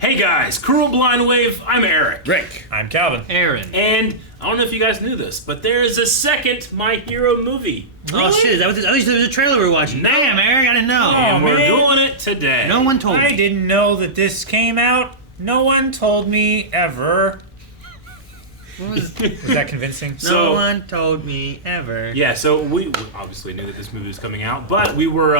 Hey guys, Cruel Blind Wave, I'm Eric. Rick. I'm Calvin. Aaron. And I don't know if you guys knew this, but there is a second My Hero movie. Oh shit, is that what at least there was a trailer we were watching. No. Damn, Eric, I didn't know. And we're man. doing it today. No one told I me. didn't know that this came out. No one told me ever. Was that convincing? No one told me ever. Yeah, so we obviously knew that this movie was coming out, but we were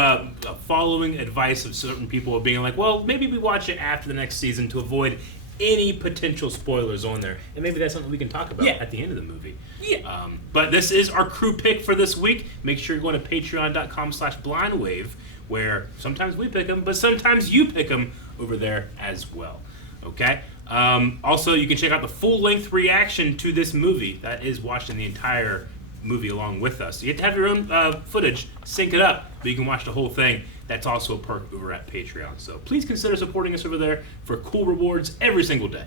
following advice of certain people of being like, well, maybe we watch it after the next season to avoid any potential spoilers on there. And maybe that's something we can talk about at the end of the movie. Yeah. But this is our crew pick for this week. Make sure you're going to patreon.com/blindwave, where sometimes we pick them, but sometimes you pick them over there as well. Okay? Also, you can check out the full-length reaction to this movie. That is watching the entire movie along with us. You get to have your own footage, sync it up, but you can watch the whole thing. That's also a perk over at Patreon. So please consider supporting us over there for cool rewards every single day.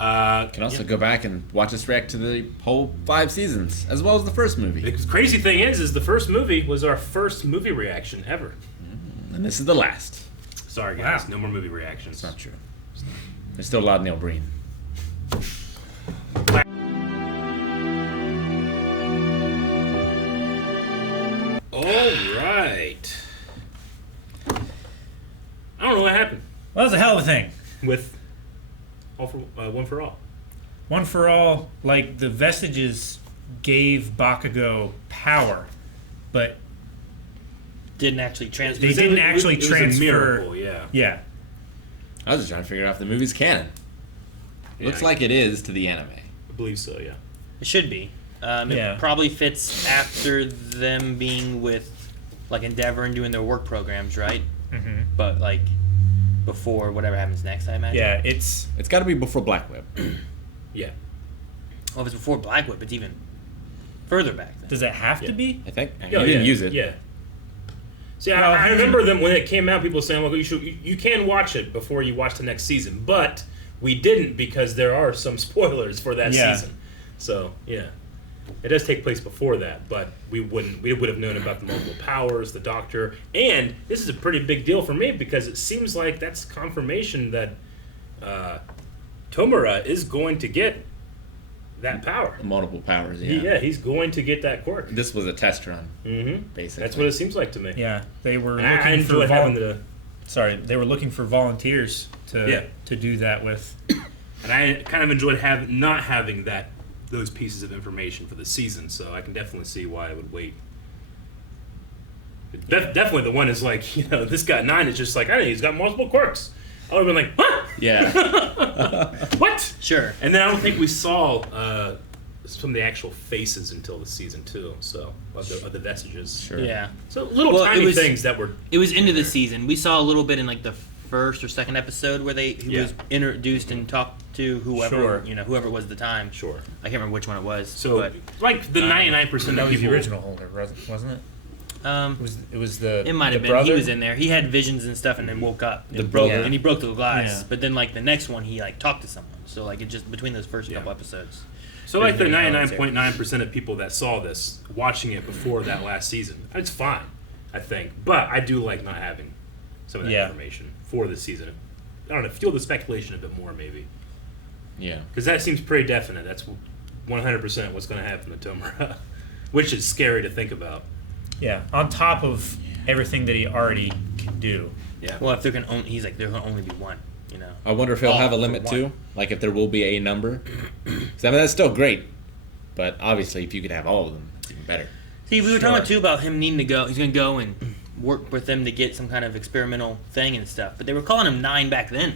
You can also go back and watch us react to the whole 5 seasons, as well as the first movie. The crazy thing is the first movie was our first movie reaction ever. And this is the last. Sorry, guys. Wow. No more movie reactions. It's not true. There's still a lot of Neil Breen. All right. I don't know what happened Well, that was a hell of a thing. with One for All. One for All, like the vestiges gave Bakugo power, but Didn't actually transfer. They didn't actually it was transfer. a miracle, yeah. yeah, I was just trying to figure out if the movie's canon. Yeah, Looks like it is to the anime. I believe so, yeah. It should be. Yeah. It probably fits after them being with like Endeavor and doing their work programs, right? mm-hmm. But like before whatever happens next, I imagine. Yeah. It's It's got to be before Black Whip. Yeah. Well, if it's before Black Whip, it's even further back then. does it have Yeah. to be? I think. Oh, You didn't use it. Yeah. See, Well, I remember them when it came out. People saying, "Well, you can watch it before you watch the next season," but we didn't because there are some spoilers for that Yeah. season. So yeah, it does take place before that, but we would have known about the multiple powers, the Doctor, and this is a pretty big deal for me because it seems like that's confirmation that Tomura is going to get that power. Multiple powers, yeah. He's going to get that quirk. This was a test run, Mm-hmm. basically. That's what it seems like to me. Yeah, they were And I looking for enjoy having the. they were looking for volunteers to do that with. And I kind of enjoyed not having those pieces of information for the season, so I can definitely see why I would wait. Definitely the one is like, this got 9, it's just like, hey, he's got multiple quirks. I would have been like, what? Yeah. What? Sure. And then I don't think we saw some of the actual faces until the season 2, so, of the vestiges. Sure. Yeah. So little Well, tiny it was- things that were... It was into the season. We saw a little bit in like the first or second episode where he Yeah. was introduced and talked to whoever whoever it was at the time. Sure. I can't remember which one it was. So, but, like the 99% That of was people... the original holder, wasn't it? It was the. it might have the been. brother? He was in there. He had visions and stuff, and then woke up. The brother. And he broke the glass. Yeah. But then, like the next one, he like talked to someone. So like it just between those first Yeah. couple episodes. So like the There's no 99.9% of people that saw this, watching it before that last season, it's fine, I think. But I do like not having some of that information for the season. I don't know, fuel the speculation a bit more maybe. Yeah. Because that seems pretty definite. That's 100% what's going to happen to Tomura, which is scary to think about. Yeah, on top of everything that he already can do. Yeah. Well, if there can only, he's like there can only be one. I wonder if he'll All have a for limit one. too. Like if there will be a number. 'Cause, I mean, that's still great. But obviously, if you could have all of them, it's even better. See, we were Sure. talking too about him needing to go. He's going to go and work with them to get some kind of experimental thing and stuff. But they were calling him 9 back then.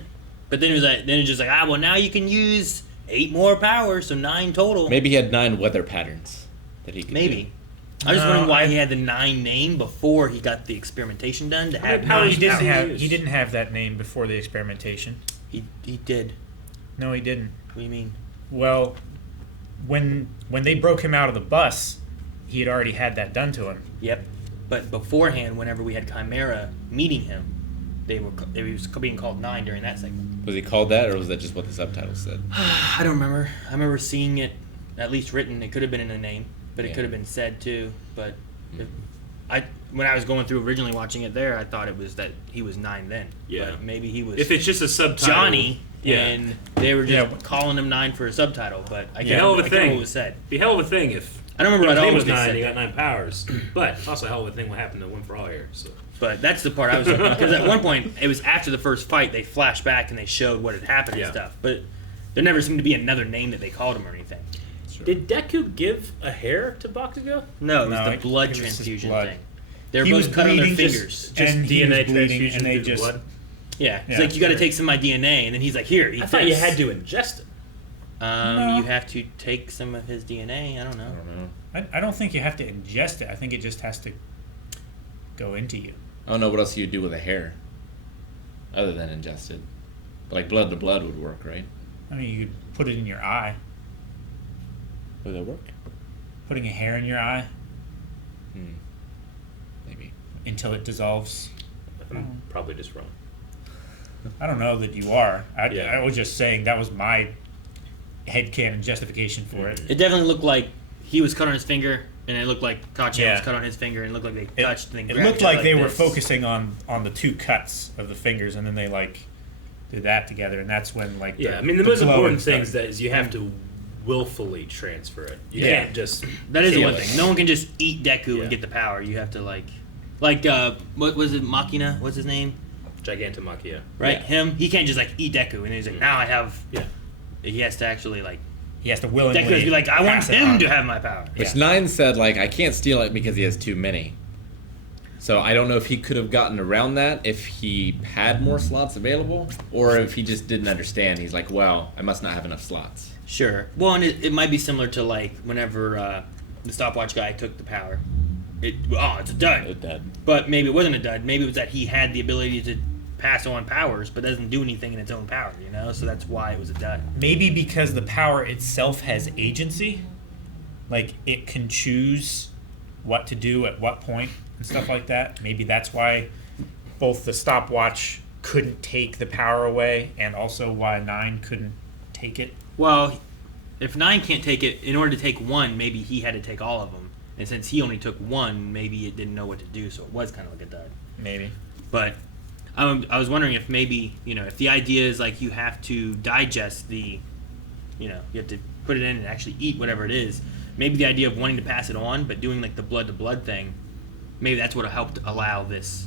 But then it was like, just like, well, now you can use 8 more powers, so 9 total. Maybe he had 9 weather patterns that he could Maybe. do. I was No, wondering why he had the 9 name before he got the experimentation done to have How No, many he didn't powers have. use? He didn't have that name before the experimentation. He did. No, he didn't. What do you mean? Well, when they broke him out of the bus, he had already had that done to him. Yep. But beforehand, whenever we had Chimera meeting him, he was being called 9 during that segment. Was he called that, or was that just what the subtitles said? I don't remember. I remember seeing it at least written. It could have been in a name, but it Yeah. could have been said too. But when I was going through originally watching it there, I thought it was that he was 9 then. Yeah. But maybe he was If it's just a subtitle... Johnny Yeah. and they were just Yeah. calling him 9 for a subtitle. But I Be can't hell of a remember, I can't remember thing. what was said. Be a hell of a thing if I don't remember his at all name what was they 9 said. and he got 9 powers. But it's also a hell of a thing what happened to One for All here. So. But that's the part I was looking because at one point it was after the first fight they flashed back and they showed what had happened Yeah. and stuff. But there never seemed to be another name that they called him or anything. Did Deku give a hair to Bakugo? No, it was No, the blood it was his transfusion blood. thing. They were He both was cut on their bleeding fingers. Just And he DNA was bleeding, transfusion and they through the just- blood? Yeah, it's Yeah. like you got to take some of my DNA, and then he's like, "Here, eat I thought this." you had to ingest it. No. You have to take some of his DNA. I don't know. I don't know. I don't think you have to ingest it. I think it just has to go into you. I don't know what else you would do with a hair, other than ingest it. Like blood to blood would work, right? I mean, you could put it in your eye. Would that work? Putting a hair in your eye Maybe. until it dissolves. I'm probably just wrong. I don't know that you are. Yeah. I was just saying that was my headcanon justification for it. It definitely looked like he was cut on his finger, and it looked like Kachi Yeah. was cut on his finger, and it looked like they It, touched. And then it grabbed looked each other like they were this. focusing on the two cuts of the fingers, and then they like did that together, and that's when like Yeah, I mean, the most glow important and stuff. thing is that is you have to willfully transfer it. You Yeah. can't just. That is the kill one it. thing. No one can just eat Deku Yeah. and get the power. You have to like what was it? Machina? What's his name? Gigantomachia. Right, Yeah. him. He can't just like eat Deku, and then he's like, now I have. Yeah. He has to actually like He has to willingly Deku has to be like, I want pass it him on. to have my power. Which Yeah. 9 said, like, I can't steal it because he has too many. So I don't know if he could have gotten around that if he had more slots available, or if he just didn't understand. He's like, well, I must not have enough slots. Sure. Well, and it might be similar to like whenever the stopwatch guy took the power. It's a dud. Dead. But maybe it wasn't a dud. Maybe it was that he had the ability to pass on powers, but doesn't do anything in its own power, you know? So that's why it was a dud. Maybe because the power itself has agency, like it can choose what to do at what point and stuff like that. Maybe that's why both the stopwatch couldn't take the power away, and also why 9 couldn't take it. Well, if 9 can't take it, in order to take one, maybe he had to take all of them. And since he only took one, maybe it didn't know what to do, so it was kind of like a dud. Maybe. But I was wondering if maybe, if the idea is like you have to digest the, you have to put it in and actually eat whatever it is. Maybe the idea of wanting to pass it on, but doing like the blood to blood thing, maybe that's what helped allow this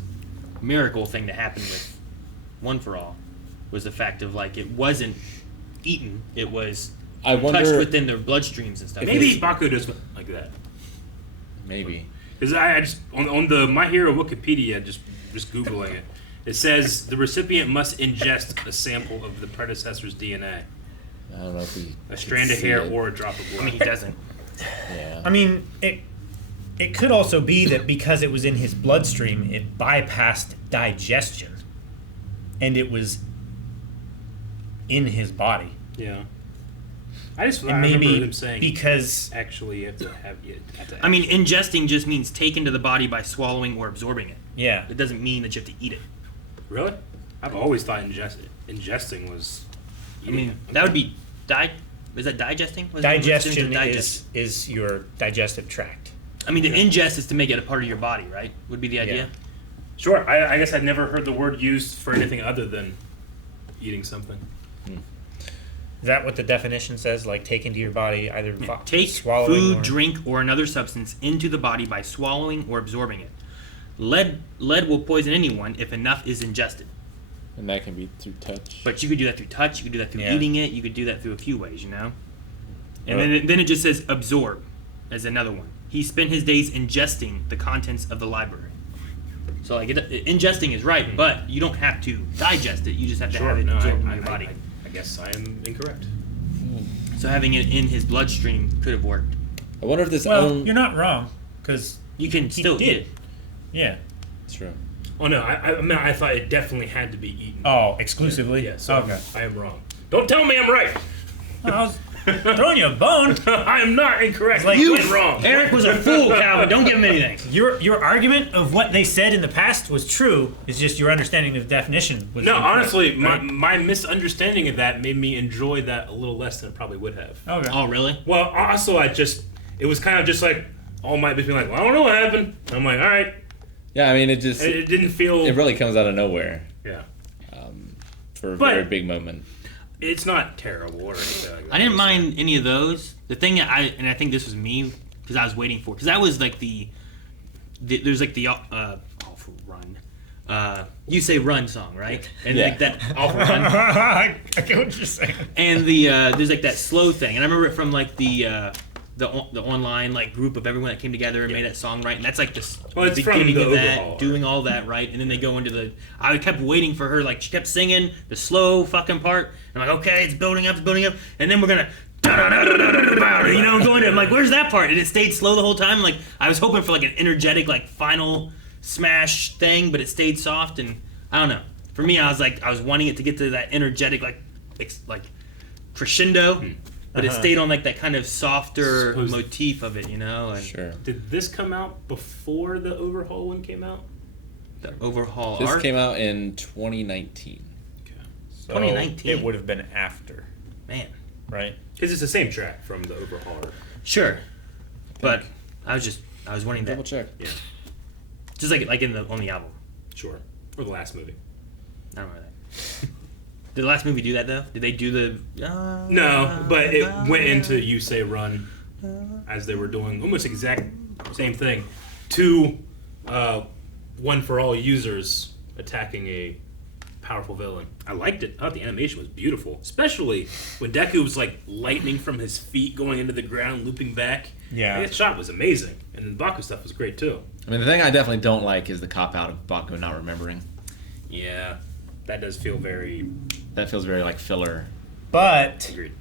miracle thing to happen with One for All, was the fact of like it wasn't eaten, it was I touched wonder. within their bloodstreams and stuff. Maybe Baku does like that. Maybe. Because I just on the My Hero Wikipedia, just googling it, it says the recipient must ingest a sample of the predecessor's DNA, I don't know if we. a strand of see hair it. or a drop of I blood. mean, he doesn't. Yeah. I mean, it could also be that because it was in his bloodstream, it bypassed digestion, and it was in his body. Yeah. I just And remember maybe them saying because actually you have to have I mean, ingesting just means taken to the body by swallowing or absorbing it. yeah, It doesn't mean that you have to eat it. Really? I've always thought ingesting was. I mean, that would be is that digesting? What is it? digestion Digest. is your digestive tract. I mean, the ingest is to make it a part of your body, right? Would be the idea. Yeah. Sure. I guess I'd never heard the word used for anything other than eating something. Is that what the definition says? Like take into your body, either Take swallowing food, or... drink, or another substance into the body by swallowing or absorbing it. Lead will poison anyone if enough is ingested. And that can be through touch. But you could do that through touch. You could do that through Yeah. eating it. You could do that through a few ways, And then it just says absorb as another one. He spent his days ingesting the contents of the library. So like ingesting is right, but you don't have to digest it. You just have to have it absorbed in your body. I guess I am incorrect. So having it in his bloodstream could have worked. I wonder if this Well, own. you're not wrong, because You can still did. eat it. yeah. True. Oh no, I mean I thought it definitely had to be eaten. Oh, exclusively. Yeah, so okay. I am wrong. Don't tell me I'm right. I was throwing you a bone. I am not incorrect. Like- You went wrong. Eric was a fool, Calvin. Don't give him anything. Your argument of what they said in the past was true. It's just your understanding of the definition was No, incorrect, honestly, right? my misunderstanding of that made me enjoy that a little less than it probably would have. Okay. Oh, really? Well, also it was kind of just like All Might being like, well, I don't know what happened. I'm like, all right. Yeah, I mean, it just. It didn't feel. It really comes out of nowhere Yeah. for a But- very big moment. It's not terrible or anything like that. I didn't mind any of those. The thing that I think this was me because I was waiting for, because that was like there's like the awful run. You say run song, right? And Yeah. like that awful run. I get what you're saying. And there's like that slow thing, and I remember it from like the online like group of everyone that came together and made that song, right? And that's like Well, it's the from beginning the of that, overhaul, doing all that, right? And then they go into the. I kept waiting for her, like she kept singing the slow fucking part. And I'm like, okay, it's building up, and then we're gonna. You know, going to. I'm like, where's that part? And it stayed slow the whole time. Like I was hoping for like an energetic like final smash thing, but it stayed soft, and I don't know. For me, I was wanting it to get to that energetic like crescendo. But it stayed on like that kind of softer motif of it, you know. And Sure. Did this come out before the overhaul one came out? the overhaul This art. came out in 2019. Okay. So 2019. It would have been after, Man, right? Because it's the same track from the overhaul art. sure, but I was wanting Double that, check. Yeah, just like on the album. sure. Or the last movie. I don't know that. Did the last movie do that though? Did they do the? No, but it went into You Say Run as they were doing almost exact same thing. Two one for all users attacking a powerful villain. I liked it. I thought the animation was beautiful, especially when Deku was like lightning from his feet going into the ground, looping back. Yeah. That shot was amazing, and the Baku stuff was great too. I mean, the thing I definitely don't like is the cop out of Baku not remembering. Yeah, that does feel very That feels very like filler. But agreed.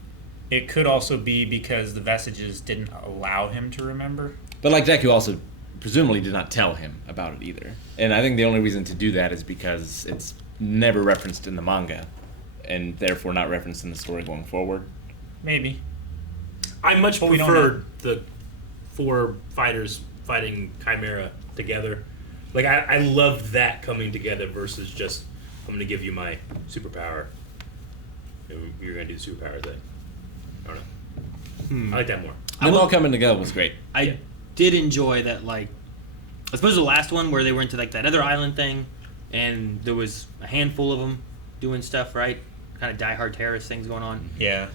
it could also be because the Vestiges didn't allow him to remember. But like Deku also presumably did not tell him about it either. And I think the only reason to do that is because it's never referenced in the manga, and therefore not referenced in the story going forward. Maybe. I much But we don't preferred the four fighters fighting Chimera together. Like, I loved that coming together versus just, I'm going to give you my superpower, and you're going to do the superpower thing. I don't know. I like that more. Them all coming together was great. I did enjoy that, like, I suppose the last one where they went to like that other island thing, and there was a handful of them doing stuff, right? Kind of die-hard terrorist things going on. Yeah.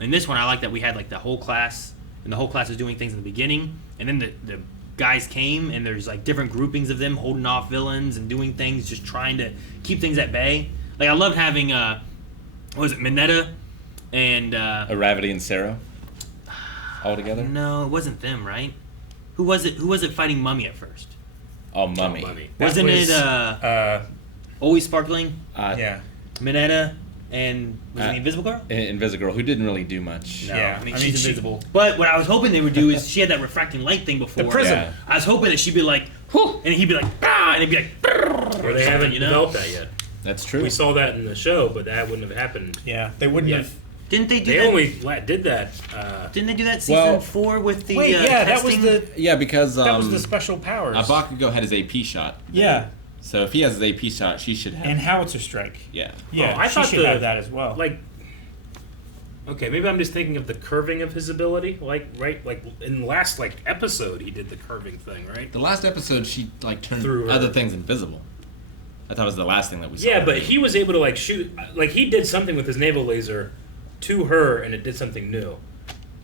In this one, I like that we had like the whole class, and the whole class was doing things in the beginning, and then the guys came, and there's like different groupings of them holding off villains and doing things, just trying to keep things at bay. Like I loved having, what was it, Mineta and Aravity and Sarah all together. no, it wasn't them, right? Who was it? Who was it fighting Mummy at first? Oh, Mummy. Mummy. That Wasn't was, it Always Sparkling, yeah. Mineta, and was it the Invisible Girl? Invisigirl, who didn't really do much. No, Yeah, I mean I mean, she's she- invisible. But what I was hoping they would do is she had that refracting light thing before. The prism. Yeah. I was hoping that she'd be like, whew, and he'd be like, bah, and it'd be like, brrr, Or they haven't you know? developed that yet. That's true. We saw that in the show, but that wouldn't have happened. Yeah. They wouldn't Yeah. have. Didn't they do They that? only did that. Didn't they do that season Well- 4 with the Wait, yeah, that was testing? the Yeah, because that was the special powers. Bakugo had his AP shot. Yeah. So if he has his AP shot, she should have. And Howitzer Strike. Yeah. Yeah, I she thought should have that as well. Like, okay, maybe I'm just thinking of the curving of his ability. Like, right, like in the last like episode, he did the curving thing, right? The last episode, she like turned Through her. other things invisible. I thought it was the last thing that we saw. Yeah, but he was able to like shoot, like he did something with his naval laser to her, and it did something new.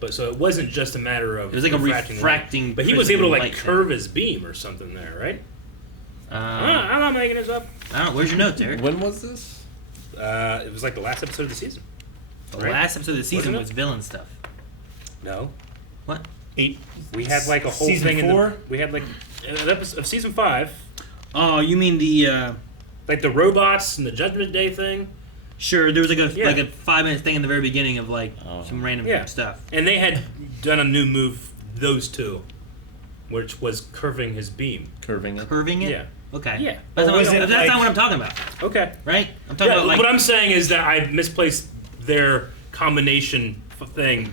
But so it wasn't just a matter of It was like a refracting the light. refracting But he was able to like light thing. curve his beam or something there, right? I'm not making this up. I don't know. Where's your notes, Eric? When was this? It was like the last episode of the season. The right? last episode of the season Wasn't it? was villain stuff. No, What? 8. we had like a whole Season thing 4? in the. We had like an episode of season 5, Oh, you mean the? like the robots and the Judgment Day thing. Sure, there was like a Yeah. 5-minute thing in the very beginning of like Oh. some random Yeah. stuff. And they had done a new move, those two, which was curving his beam. Curving it. Curving it. Yeah. Okay. Yeah. That's, Or not, was it that's like- not what I'm talking about, Okay. right? I'm talking Yeah, about like. what I'm saying is that I misplaced their combination thing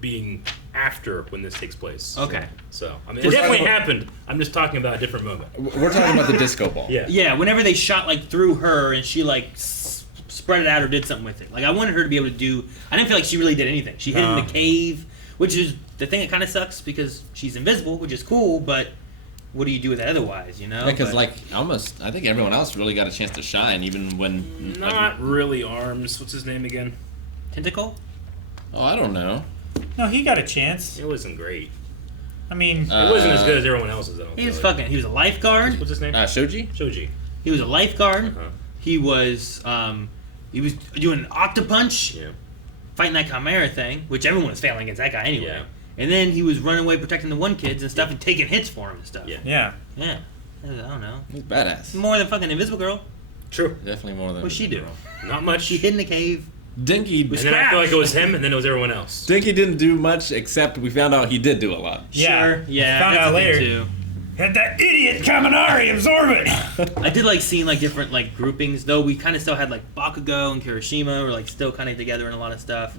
being after when this takes place. Okay. So I mean, it We're definitely talking happened. I'm just talking about a different moment. We're talking about the disco ball. Yeah. Yeah, whenever they shot like through her and she like spread it out or did something with it. Like I wanted her to be able to do. I didn't feel like she really did anything. She hid in the cave, which is the thing that kind of sucks because she's invisible, which is cool. But what do you do with it otherwise? You know, Because But- I think everyone else really got a chance to shine, even when. Not really arms. What's his name again? Tentacle. Oh, I don't know. No, he got a chance. It wasn't great. I mean, It wasn't as good as everyone else's. I don't He was feel like. fucking. He was a lifeguard. What's his name? Shoji? Shoji. He was a lifeguard. Uh-huh. He was doing an octopunch, Yeah. fighting that chimera thing, which everyone was failing against that guy anyway. Yeah. And then he was running away protecting the one kids and stuff and taking hits for him and stuff. Yeah. yeah. Yeah. I don't know. He's badass. More than fucking Invisible Girl. True. Definitely more than. What'd she do? Not much. She hid in the cave. Dinky. And then I feel like it was him, and then it was everyone else. Dinky didn't do much, except we found out he did do a lot. Yeah. Sure. Yeah. Found that's out the thing, later. too. Had that idiot Kaminari absorb it. I did like seeing like different like groupings, though we kind of still had like Bakugo and Kirishima were like still kind of together in a lot of stuff.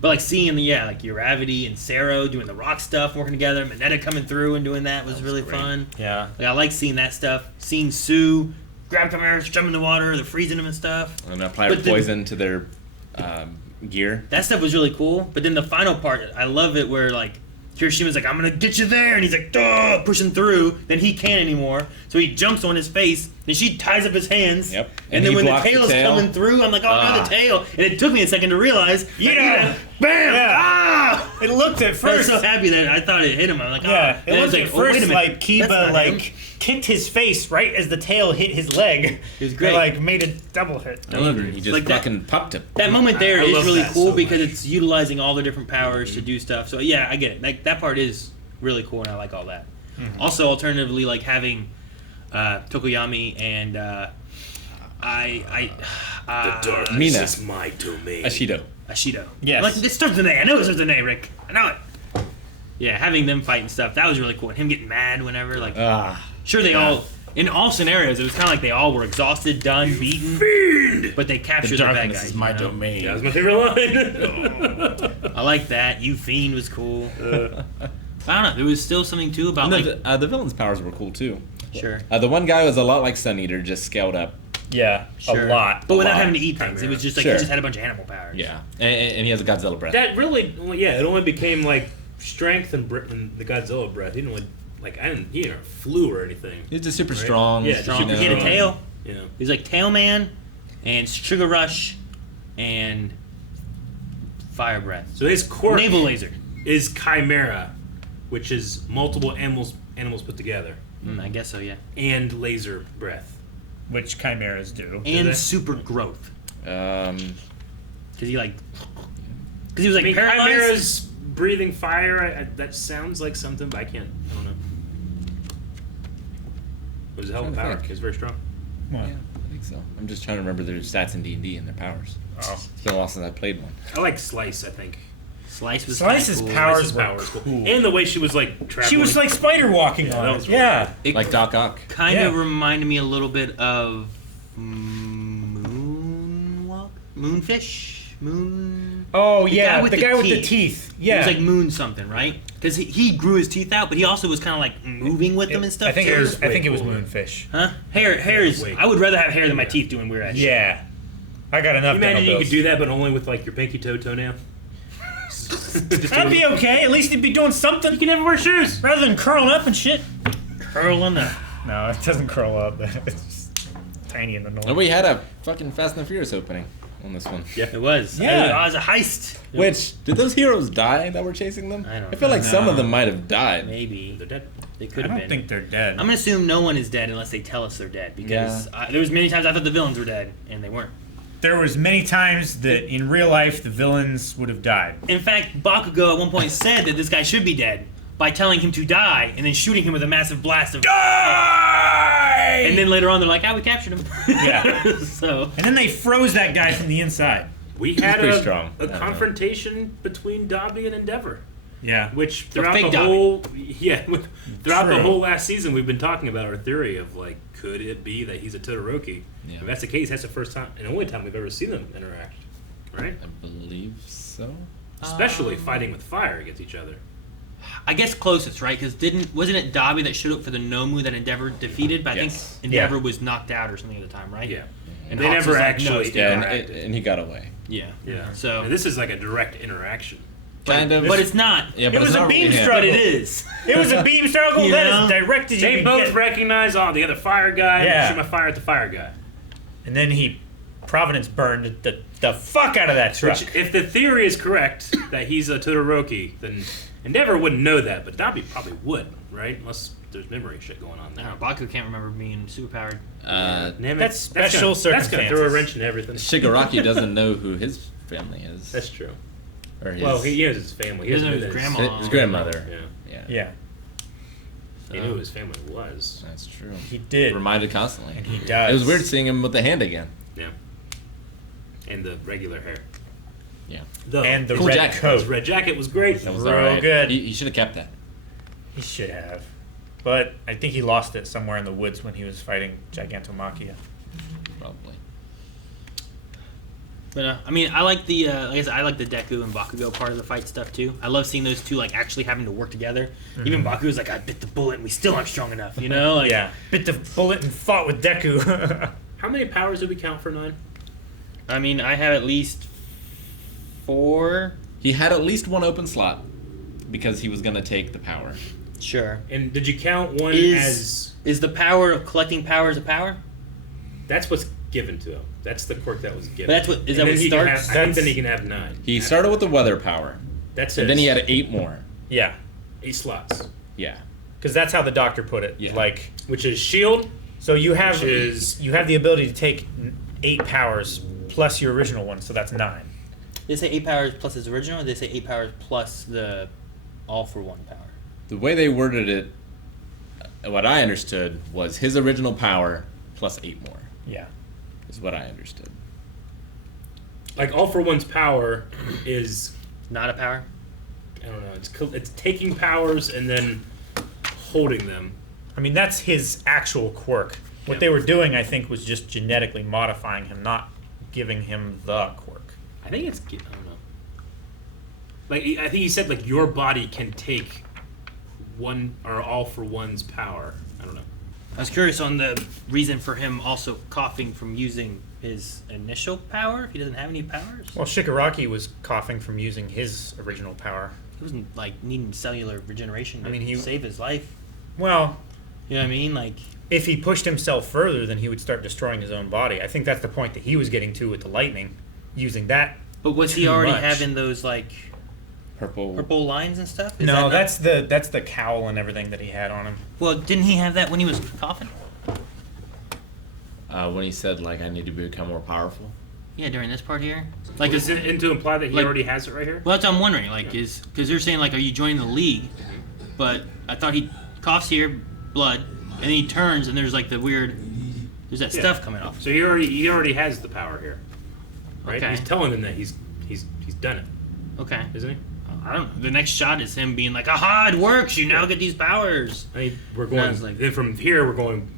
But like seeing like Uravity and Sero doing the rock stuff, working together, Mineta coming through and doing that was really great. fun. Yeah. Like I like seeing that stuff. Seeing Sue grab Chimeras, jump in the water, they're freezing them and stuff. And apply But the- poison to their gear. That stuff was really cool. But then the final part, I love it where like Kirishima's like, I'm gonna get you there, and he's like, duh, pushing through. Then he can't anymore, so he jumps on his face. Then she ties up his hands. Yep. And, And then he when the blocks the tail's tail. coming through, I'm like, oh no, the tail. And it took me a second to realize. Yeah. Bam. Yeah. Ah. It looked at I was first. so happy that I thought it hit him. I'm like, Yeah, oh. it And I looked at oh, wait a first minute. like That's Kiba not like him. kicked his face right as the tail hit his leg. It was great. It, like made a double hit. He just Like that- fucking popped him. That moment there I is love really that cool so because much. it's utilizing all the different powers to do stuff. So yeah, I get it. Like that part is really cool, and I like all that. Also, alternatively, like having Tokoyami and The darkness Mina. is my domain. Ashido. Ashido. Yes. Like this starts with an A. I know it starts with an A, Rick. I know it. Yeah, having them fight and stuff, that was really cool. And him getting mad whenever, like, sure they all, in all scenarios, it was kind of like they all were exhausted, done, beaten, Fiend! but they captured The the bad darkness guys. is my you know? domain. That was my favorite line. I like that. You Fiend was cool. I don't know. There was still something too about And like, the villain's powers were cool too. sure, The one guy was a lot like Sun Eater, just scaled up. Yeah, sure, a lot. but a without lot. having to eat things. It was just like Sure. he just had a bunch of animal powers. Yeah, and he has a Godzilla breath. That really, well, yeah, it only became like strength and the Godzilla breath. He didn't he didn't flew or anything. He's just super Right? strong. Yeah, Strong. You He had a tail. You know. He's like Tailman, and Sugar Rush, and Fire Breath. So his quirk Naval Laser. is Chimera, which is multiple animals put together, I guess so, yeah. and laser breath. Which chimeras do. And they? super growth. Um, Because he like. Because he was like I mean, paralyzed. Chimera's breathing fire. That sounds like something, but I don't know. It was a hell of a Trying to power. think. It's very strong. What? yeah, I think so. I'm just trying to remember their stats in D&D and their powers. Oh. It's been a while since I played one. I like Slice. I think Slice was Slice's kinda cool. powers Slice's were power is cool, cool. and the way she was like traveling. She was like spider walking Yeah, on that it. was really Yeah. It Like Doc Ock. kind of Yeah. reminded me a little bit of Moonfish? Moon. Oh The yeah, guy with the the guy with the teeth. teeth. It Yeah. was like Moon something, right? Because he grew his teeth out, but he also was kind of like moving with them and stuff. I think too. it was. I way think it was cooler. Moonfish. Huh? Hair is. Way I would rather have hair than my teeth doing weird ass shit. Yeah. I got enough. Imagine dental you bills. could do that, but only with like your pinky toenail. Just That'd be okay. At least he'd be doing something. You can never wear shoes. Rather than curling up and shit. Curling up. No, it doesn't curl up. It's just tiny and annoying. And we had a fucking Fast and the Furious opening on this one. Yeah. It was. Yeah. It was a heist. Which, did those heroes die that were chasing them? I don't feel like know. some of them might have died. Maybe. They're dead. They I could have don't been. think they're dead. I'm gonna assume no one is dead unless they tell us they're dead. Because there was many times I thought the villains were dead, and they weren't. There was many times that in real life the villains would have died. In fact, Bakugo at one point said that this guy should be dead by telling him to die and then shooting him with a massive blast of. Die! And then later on, they're like, we captured him. Yeah. So. And then they froze that guy from the inside. We had pretty a strong. a I don't know. confrontation between Dobby and Endeavor, Yeah. which The throughout fake the Dobby. whole throughout the True. whole last season, we've been talking about our theory of like, could it be that he's a Todoroki? Yeah. If that's the case, that's the first time and only time we've ever seen them interact, right? I believe so. Especially fighting with fire against each other. I guess closest, right? Because wasn't it Dobby that showed up for the Nomu that Endeavor defeated? But I Yes. think Endeavor was knocked out or something at the time, right? Yeah. And They Hawks never was like, actually no, stay Yeah, back. and he got away. Yeah. Yeah. So And this is like a direct interaction. Kind of. But it's not. Yeah, but It was it's a not beam really him. struggle. But it is. It was a beam struggle You that know? is directed They you. both recognize, the other fire guy. Yeah. Shoot my fire at the fire guy. And then Providence burned the fuck out of that truck. Which, if the theory is correct that he's a Todoroki, then Endeavor wouldn't know that, but Dabi probably would, right? Unless there's memory shit going on there. No, Baku can't remember being superpowered. Damn it. That's special That's gonna throw a circumstances. wrench in everything. Shigaraki doesn't know who his family is. That's true. Or his, Well, he knows his family. He doesn't know knows his that grandma. his grandmother. Yeah. Yeah. Yeah, He knew who his family was. That's true. he did. Reminded constantly. And he does. It was weird seeing him with the hand again. Yeah. And the regular hair. Yeah. And the Cool red jacket. His coat. red jacket was great. That was Real alright. good. He should have kept that. He should have. But I think he lost it somewhere in the woods when he was fighting Gigantomachia. Probably. But I mean, I like the like I said, I like the Deku and Bakugo part of the fight stuff too. I love seeing those two like actually having to work together. Even Bakugo's like, I bit the bullet and we still aren't strong enough, you know? Like, Yeah. Bit the bullet and fought with Deku. How many powers did we count for 9? I mean, I have at least 4. He had at least one open slot because he was going to take the power. Sure. And did you count one Is the power of collecting powers a power? That's what's given to him. That's the quirk that was given. But that's what- is that And what then he can starts? have- I think then he can have 9. He started with the weather power, That's it. and then he had 8 more. Yeah. 8 slots, Yeah. Because that's how the doctor put it. Yeah. Like, which is shield. so you have Which is- you have the ability to take 8 powers plus your original one, so that's 9. They say 8 powers plus his original, or they say 8 powers plus the all for one power. The way they worded it, what I understood was his original power plus 8 more, Yeah. is what I understood. Like All for One's power is, Not a power? I don't know. It's taking powers and then holding them. I mean, that's his actual quirk. What Yeah. they were doing, I think, was just genetically modifying him, not giving him the quirk. I think it's, I don't know. Like I think he said like your body can take one or All for One's power. I don't know. I was curious on the reason for him also coughing from using his initial power if he doesn't have any powers. Well, Shigaraki was coughing from using his original power. He wasn't like needing cellular regeneration to I mean, he- save his life. Well, You know what I mean? Like, if he pushed himself further, then he would start destroying his own body. I think that's the point that he was getting to with the lightning, using that. but was he Too already much. having those like Purple. purple lines and stuff? Is that No, not- that's the cowl and everything that he had on him. Well, didn't he have that when he was coughing? When he said, like, I need to become more powerful. Yeah, during this part here. Like, Is it and to imply that he like- already has it right here? well, that's what I'm wondering. Like, is because they're saying like, are you joining the league? But I thought he coughs here, blood, and then he turns and there's like the weird, there's that Yeah. stuff coming off. So he already has the power here, right? Okay. He's telling him that he's done it, Okay. isn't he? I don't know. The next shot is him being like, aha, it works. You now get these powers. I mean, we're No, going. it's like- then from here, we're going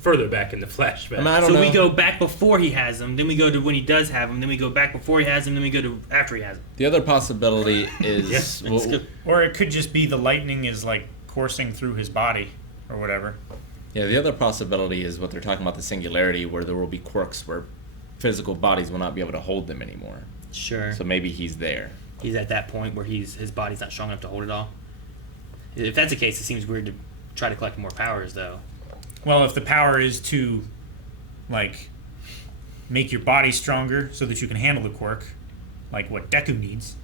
further back in the flashback. I mean, I don't So know. we go back before he has them, then we go to when he does have them, then we go back before he has them, then we go to after he has them. The other possibility is Yes. well, Let's go- Or it could just be the lightning is like coursing through his body, or whatever. yeah. The other possibility is what they're talking about, the singularity, where there will be quirks where physical bodies will not be able to hold them anymore. Sure. So maybe he's there. He's at that point where his body's not strong enough to hold it all. If that's the case, it seems weird to try to collect more powers, though. Well, if the power is to, like, make your body stronger so that you can handle the quirk, like what Deku needs,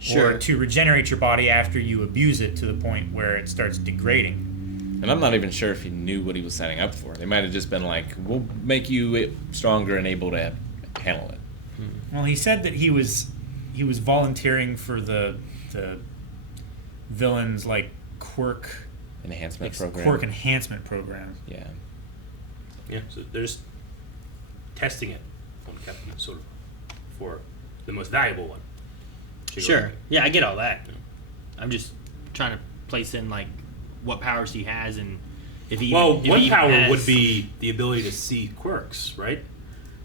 Sure. or to regenerate your body after you abuse it to the point where it starts degrading. And I'm not even sure if he knew what he was signing up for. They might have just been like, we'll make you stronger and able to handle it. Well, he said that he was volunteering for the villain's like quirk Enhancement program. quirk enhancement program. Yeah. Yeah, so they're just testing it on Captain sort of for the most valuable one. Sure. Yeah, I get all that. I'm just trying to place in like what powers he has and if he. Well, if he one even power has- would be the ability to see quirks, right?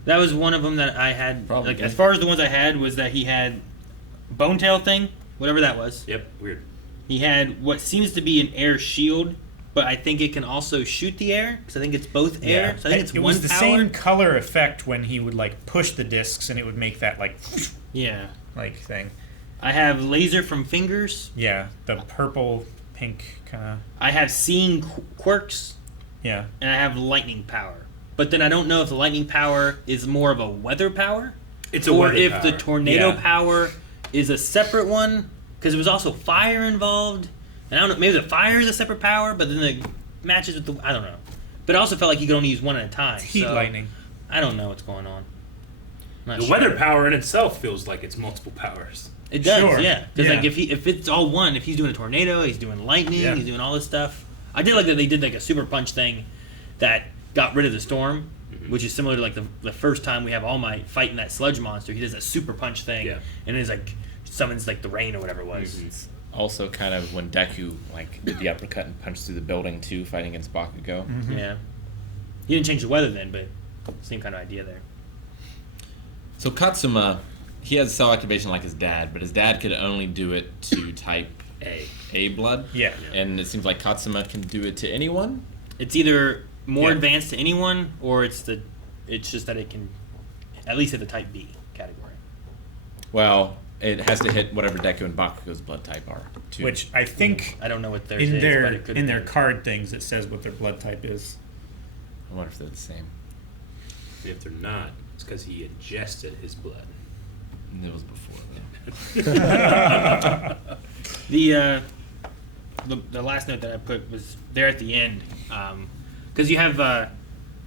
That was one of them that I had. Probably. Like as far as the ones I had was that he had bone tail thing, whatever that was. Yep, weird. He had what seems to be an air shield, but I think it can also shoot the air because I think it's both air. So I think it's it one was the power. same color effect when he would like push the discs and it would make that like Yeah. like thing. I have laser from fingers. Yeah, the purple, pink kind of. I have seeing quirks, Yeah. and I have lightning power. But then I don't know if the lightning power is more of a weather power, It's a or weather if power. the tornado Yeah. power is a separate one. Because there was also fire involved, and I don't know. Maybe the fire is a separate power, but then the matches with the I don't know. But I also felt like you could only use one at a time. Heat so lightning. I don't know what's going on. Not The sure. weather power in itself feels like it's multiple powers. It does, Sure. yeah. Because Yeah. like if it's all one, if he's doing a tornado, he's doing lightning, Yeah. he's doing all this stuff. I did like that they did like a super punch thing that got rid of the storm, which is similar to like the first time we have All Might fighting that sludge monster. He does that super punch thing, Yeah. and it's like summons like the rain or whatever it was. Mhm. Also, kind of when Deku like did the uppercut and punched through the building too, fighting against Bakugo. Yeah, he didn't change the weather then, but same kind of idea there. So Katsuma, he has cell activation like his dad, but his dad could only do it to type A blood. Yeah. And it seems like Katsuma can do it to anyone. It's either more Yeah. advanced to anyone, or it's just that it can at least hit the type B category. Well, it has to hit whatever Deku and Bakugo's blood type are. Too. Which I think I don't know what theirs in is, their but it could in their be. card things it says what their blood type is. I wonder if they're the same. And if they're not, it's because he ingested his blood. And it was before. The last note that I put was there at the end, because you have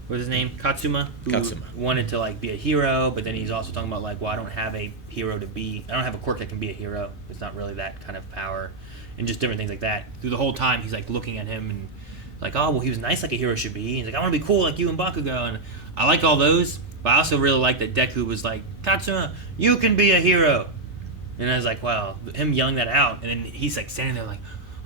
what's his name, Katsuma, who Katsuma. wanted to like be a hero, but then he's also talking about like, well, I don't have a hero to be. I don't have a quirk that can be a hero. It's not really that kind of power, and just different things like that. Through the whole time, he's like looking at him and like, oh, well, he was nice like a hero should be. He's like, I want to be cool like you and Bakugo, and I like all those. But I also really like that Deku was like, Katsuma, you can be a hero. And I was like, wow, him yelling that out, and then he's like standing there like,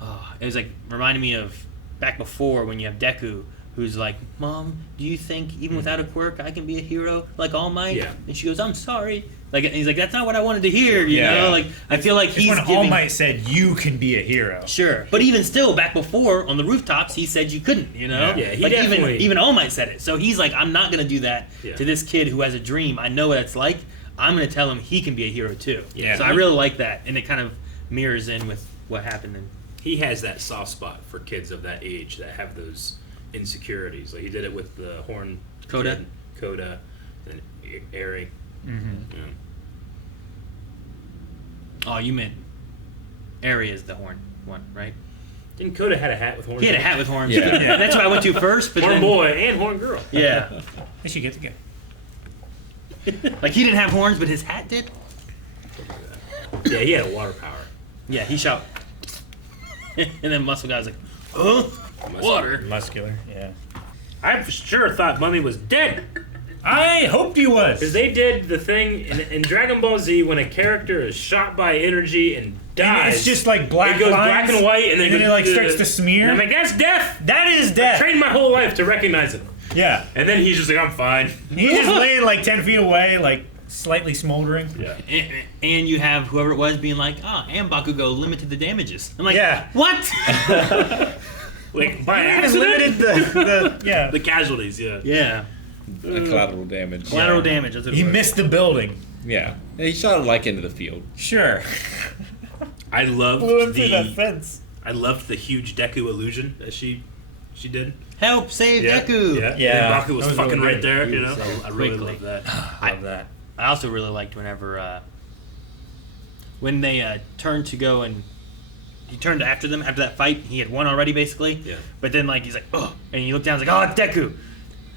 oh. It was like reminding me of back before when you have Deku, who's like, Mom, do you think even without a quirk I can be a hero like All Might? Yeah. And she goes, I'm sorry. Like, and he's like, that's not what I wanted to hear, you Yeah. know? Like, I feel like It's he's when giving. All Might said you can be a hero. Sure, but even still, back before on the rooftops, he said you couldn't. You know, Yeah, he like definitely- even All Might said it. So he's like, I'm not gonna do that Yeah. to this kid who has a dream. I know what it's like. I'm gonna tell him he can be a hero too. Yeah. So I really like that, and it kind of mirrors in with what happened. He has that soft spot for kids of that age that have those insecurities. Like he did it with the horn Coda? kid, Coda, and Eri. Mm-hmm. Yeah. Oh, you meant Eri is the horn one, right? Didn't Coda had a hat with horns? He had a on it? hat with horns. Yeah. That's what I went to first. But Horn then, boy and horn girl. yeah, They should get together. like he didn't have horns, but his hat did. Yeah, he had a water power. Yeah, he shot. And then Muscle Guy was like, oh, water. Muscular, yeah. I for sure thought Mummy was dead. I hoped he was. Because they did the thing in Dragon Ball Z when a character is shot by energy and dies. And it's just like black it goes lines, black and white, and then, it like starts to smear. And I'm like, that's death. That is death. Trained my whole life to recognize it. Yeah. And then he's just like, I'm fine. He's just laying like 10 feet away, like slightly smoldering. Yeah. And you have whoever it was being like, ah, and Bakugo limited the damages. I'm like, Yeah. what? Like by He accident. limited the yeah. The casualties, yeah. Yeah. Collateral damage. Collateral damage. That's what He it was. missed the building. Yeah. He shot it like into the field. Sure. I loved Blew him through that the fence. I loved the huge Deku illusion that she did. Help save Yeah. Deku. Yeah. Yeah. And Baku was That was fucking really right great. there, He you was know. saved I really quickly. love that. Love that. I also really liked whenever when they turned to go and he turned after them after that fight. He had won already, basically. Yeah. But then like he's like, oh, and you look down, it's like, oh, it's Deku.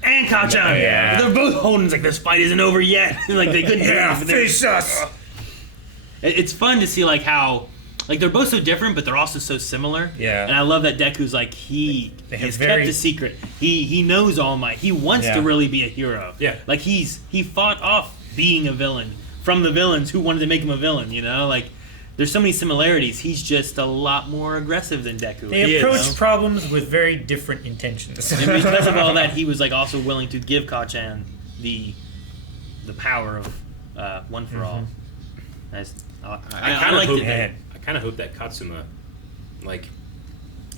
And Kacchan. Yeah. They're both holding. It's like this fight isn't over yet. Like they couldn't. do Yeah, it, but they're- face us. It's fun to see like how like they're both so different, but they're also so similar. Yeah. And I love that Deku's like he They have has very- kept a secret. He knows All Might. He wants Yeah. to really be a hero. Yeah. Like he fought off being a villain from the villains who wanted to make him a villain. You know, like there's so many similarities. He's just a lot more aggressive than Deku. They He is. approach problems with very different intentions. And because of all that, he was like also willing to give Kacchan the power of One for All. I kind of liked hope it. that I kind of hope that Katsuma, like,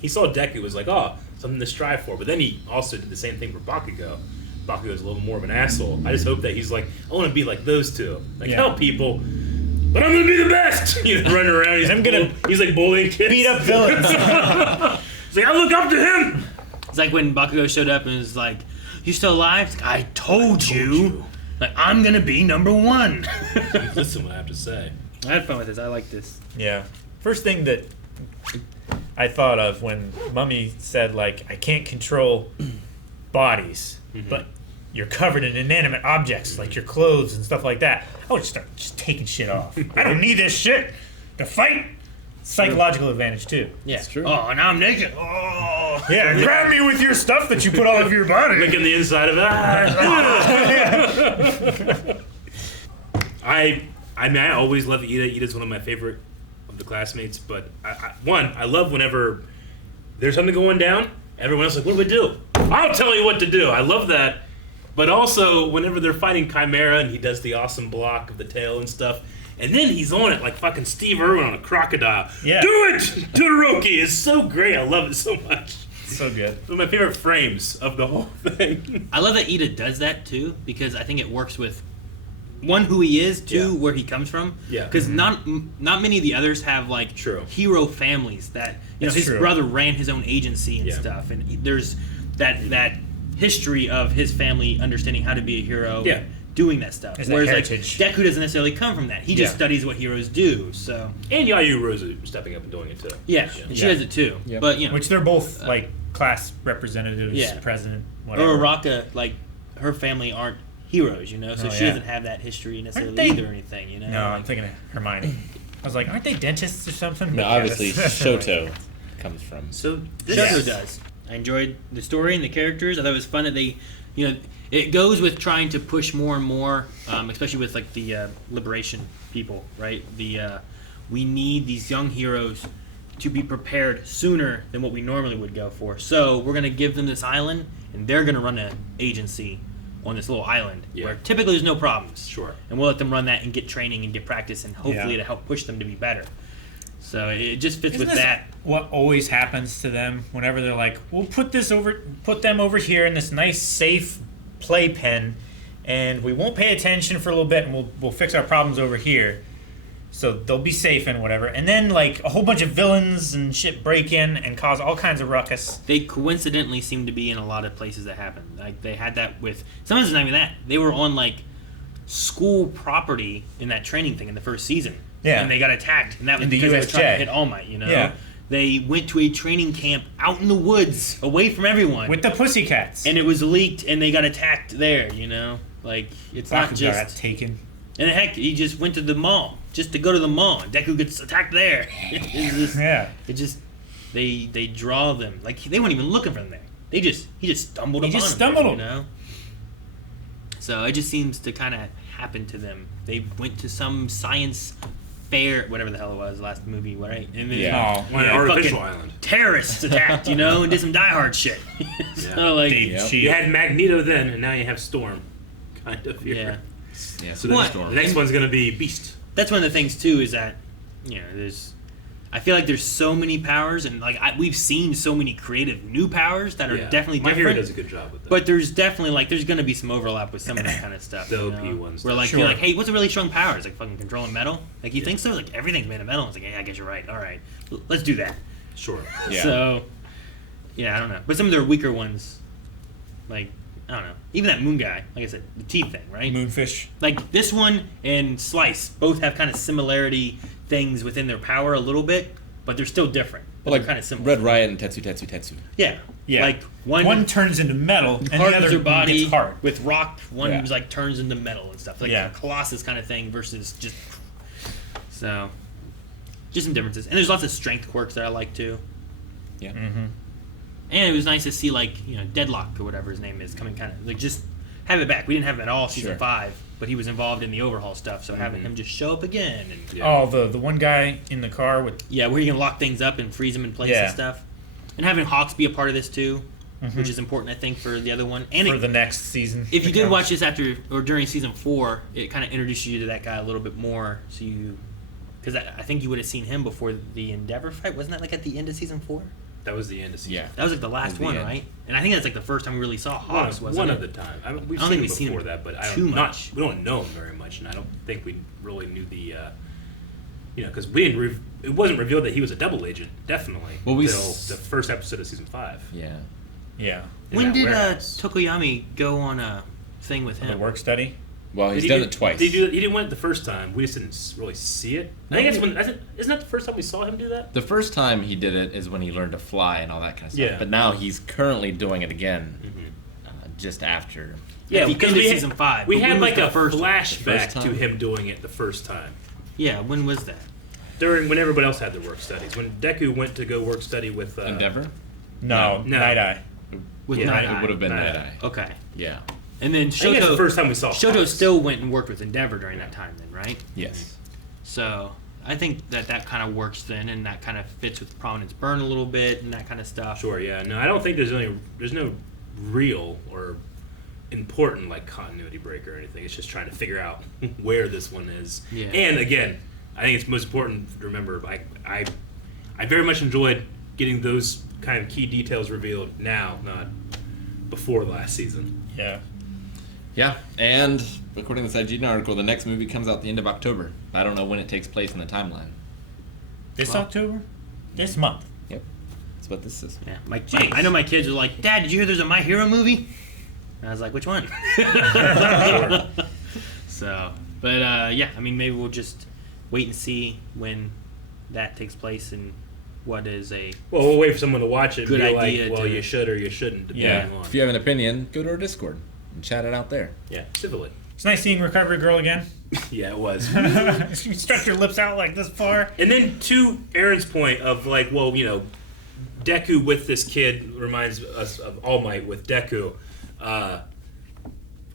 he saw Deku was like, oh, something to strive for, but then he also did the same thing for Bakugo. Bakugo's a little more of an asshole. I just hope that he's like, I want to be like those two, like Yeah. help people, but I'm gonna be the best. He's running around. I'm gonna he's like bullying kids. beat up villains. He's like, I look up to him. It's like when Bakugo showed up and was like, "You still alive?" It's like, I told you. Like, I'm gonna be number one. Listen what I have to say. I had fun with this. I like this. Yeah. First thing that I thought of when Mummy said, like, I can't control bodies, but you're covered in inanimate objects, like your clothes and stuff like that. I would start just taking shit off. I don't need this shit to fight. Psychological advantage, too. Yeah. It's true. Oh, now I'm naked. Oh. Yeah, grab me with your stuff that you put all over your body. Licking the inside of it. I mean, I always love Ida. Ida's one of my favorite of the classmates. But I love whenever there's something going down. Everyone else is like, what do we do? I'll tell you what to do. I love that. But also, whenever they're fighting Chimera and he does the awesome block of the tail and stuff, and then he's on it like fucking Steve Irwin on a crocodile. Yeah. Do it! Todoroki is so great. I love it so much. So good. It's one of my favorite frames of the whole thing. I love that Ida does that too, because I think it works with one, who he is, two, where he comes from. Yeah. Because not many of the others have like hero families that That's his true. brother ran his own agency and stuff, and there's that history of his family understanding how to be a hero. Yeah. Doing that stuff. There's that Whereas like heritage. Deku doesn't necessarily come from that. He just studies what heroes do. So And Yayu Rosa stepping up and doing it too. yeah, and she does it too. Yep. But you know, Which they're both, like, class representatives, Yeah. president, whatever. Uraraka, like her family aren't heroes, you know, so Oh, she yeah. doesn't have that history necessarily they- either or anything, you know. No, I'm Like, thinking of Hermione. I was like, aren't they dentists or something? No, But yeah, obviously that's- Shoto comes from. so this Yes. show does. I enjoyed the story and the characters. I thought it was fun that they, you know, it goes with trying to push more and more, especially with like the liberation people, right? We need these young heroes to be prepared sooner than what we normally would go for. So we're gonna give them this island, and they're gonna run an agency on this little island where typically there's no problems. Sure. And we'll let them run that and get training and get practice, and hopefully Yeah. to help push them to be better. So it just fits Isn't with this that. what always happens to them whenever they're like, we'll put them over here in this nice, safe playpen, and we won't pay attention for a little bit, and we'll fix our problems over here. So they'll be safe and whatever. And then, like, a whole bunch of villains and shit break in and cause all kinds of ruckus. They coincidentally seem to be in a lot of places that happen. Like they had that with sometimes it's not even that. They were on like school property in that training thing in the first season. Yeah. And they got attacked, and that was In the because they were trying to USJ. hit All Might. You know. Yeah. They went to a training camp out in the woods, away from everyone, With the Pussycats. and it was leaked, and they got attacked there. You know, like it's not Bakugo just. got taken. And heck, he just went to the mall just to go to the mall. Deku gets attacked there. It's just, Yeah. It just they draw them like they weren't even looking for them there. He just stumbled He upon just them, stumbled you know. So it just seems to kind of happen to them. They went to some science fair, whatever the hell it was, last movie, right? And then Oh, On an yeah. artificial fucking island. terrorists attacked, you know, and did some Die Hard shit. So like, Dave Yep. Cheat. You had Magneto then, and now you have Storm. Kind of here. yeah. Yeah, so What? there's Storm. The next one's gonna be Beast. That's one of the things too is that you know I feel like there's so many powers and like we've seen so many creative new powers that are definitely My Hero different. does a good job with that. But there's definitely like there's gonna be some overlap with some of that kind of stuff. The you OP know? ones, Where like sure. you're like, hey, what's a really strong power? It's like fucking controlling metal. Like you think so? Like everything's made of metal. It's like, yeah, I guess you're right. All right, let's do that. Sure. Yeah. So yeah, I don't know. But some of their weaker ones, like I don't know. Even that Moon guy, like I said, the teeth thing, right? Moonfish. Like this one and Slice both have kind of similarity things within their power a little bit, but they're still different. But Like they're kind of similar. Red Riot and Tetsu. Yeah. Yeah. Like one One turns into metal, and the hardens other their body gets hard. with rock. One Yeah. was like turns into metal and stuff. Like Yeah. a Colossus kind of thing versus just so just some differences. And there's lots of strength quirks that I like too. Yeah. Mm-hmm. And it was nice to see like, you know, Deadlock or whatever his name is coming kind of like just have it back. We didn't have him at all season Sure. 5, but he was involved in the overhaul stuff. So having Mm-hmm. him just show up again and Yeah. Oh, the one guy in the car with yeah, where you can lock things up and freeze them in place Yeah. and stuff. And having Hawks be a part of this too, Mm-hmm. which is important, I think, for the other one. And for it, the next season. if you that did comes. watch this after or during season 4, it kind of introduced you to that guy a little bit more. So you, because I think you would have seen him before the Endeavor fight. Wasn't that like at the end of season 4? That was the end of season. Yeah. That was like the last At the one, end. right? And I think that's like the first time we really saw One, Hawks. Wasn't one it? of the time. We've I don't seen think him we've seen before him that, but I too don't, much. we don't know him very much, and I don't think we really knew the because we didn't. It wasn't revealed that he was a double agent. Definitely. Well, we until s- the first episode of season 5. Yeah. Yeah. in When that did warehouse. Tokoyami go on a thing with The him? work study. Well, Did he's he done do- it twice. He didn't win it the first time. We just didn't really see it. I think isn't that the first time we saw him do that? The first time he did it is when he learned to fly and all that kind of stuff. Yeah. But now he's currently doing it again, Mm-hmm. just after. Yeah, At the because end of we season 5. We but had when was like the a first one? flashback to time? him doing it the first time. Yeah, when was that? During when everybody else had their work studies. When Deku went to go work study with Endeavor? No, No. Night Eye. With Yeah, Night It Eye. would have been Night Night Eye. Eye. Okay. Yeah. And then I think that's the Shoto, first time we saw Shoto Fox. still went and worked with Endeavor during that time then, right? Yes. So I think that kind of works then, and that kind of fits with Prominence Burn a little bit and that kind of stuff. Sure, yeah. No, I don't think there's no real or important like continuity break or anything. It's just trying to figure out where this one is. Yeah. And again, I think it's most important to remember. I very much enjoyed getting those kind of key details revealed now, not before last season. Yeah. Yeah, and according to this IGN article, the next movie comes out the end of October. I don't know when it takes place in the timeline. This Wow. October? This month. Yep. That's what this is. Yeah, Jeez. I know my kids are like, Dad, did you hear there's a My Hero movie? And I was like, which one? So, but yeah, I mean, maybe we'll just wait and see when that takes place and what is a Well, we'll wait for someone to watch it and Good be idea like, well, to- you should or you shouldn't, depending on. If you have an opinion, go to our Discord and chat it out there. Yeah, civilly. It's nice seeing Recovery Girl again. Yeah, it was. She stretched her lips out like this far. And then to Aaron's point of like, well, Deku with this kid reminds us of All Might with Deku.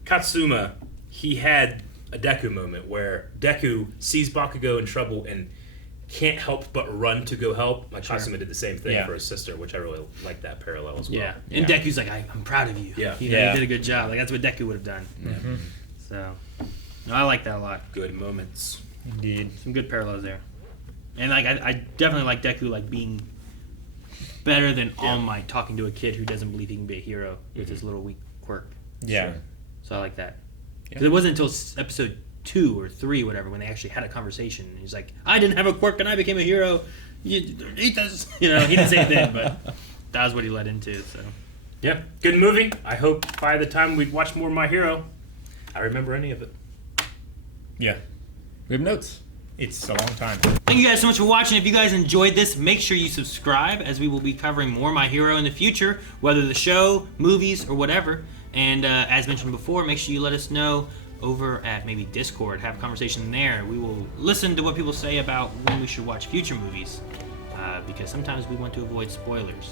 Katsuma, he had a Deku moment where Deku sees Bakugo in trouble and can't help but run to go help. Like Katsuma did the same thing Yeah. for his sister, which I really like that parallel as well. yeah. And Yeah. Deku's like, I'm proud of you. Yeah. You Yeah. did a good job. Like that's what Deku would have done. Mm-hmm. So, no, I like that a lot. Good moments. Indeed. Some good parallels there. And like I definitely like Deku like being better than All Might talking to a kid who doesn't believe he can be a hero with his little weak quirk. Yeah. Sure. So I like that. Yeah. Because it wasn't until episode 2 or 3, whatever, when they actually had a conversation. And he's like, I didn't have a quirk and I became a hero. You eat this. He didn't say it then, but that was what he led into. So Yeah, good movie. I hope by the time we watch more of My Hero, I remember any of it. Yeah. We have notes. It's a long time. thank you guys so much for watching. If you guys enjoyed this, make sure you subscribe, as we will be covering more My Hero in the future, whether the show, movies, or whatever. And as mentioned before, make sure you let us know over at maybe Discord. Have a conversation there. We will listen to what people say about when we should watch future movies, because sometimes we want to avoid spoilers.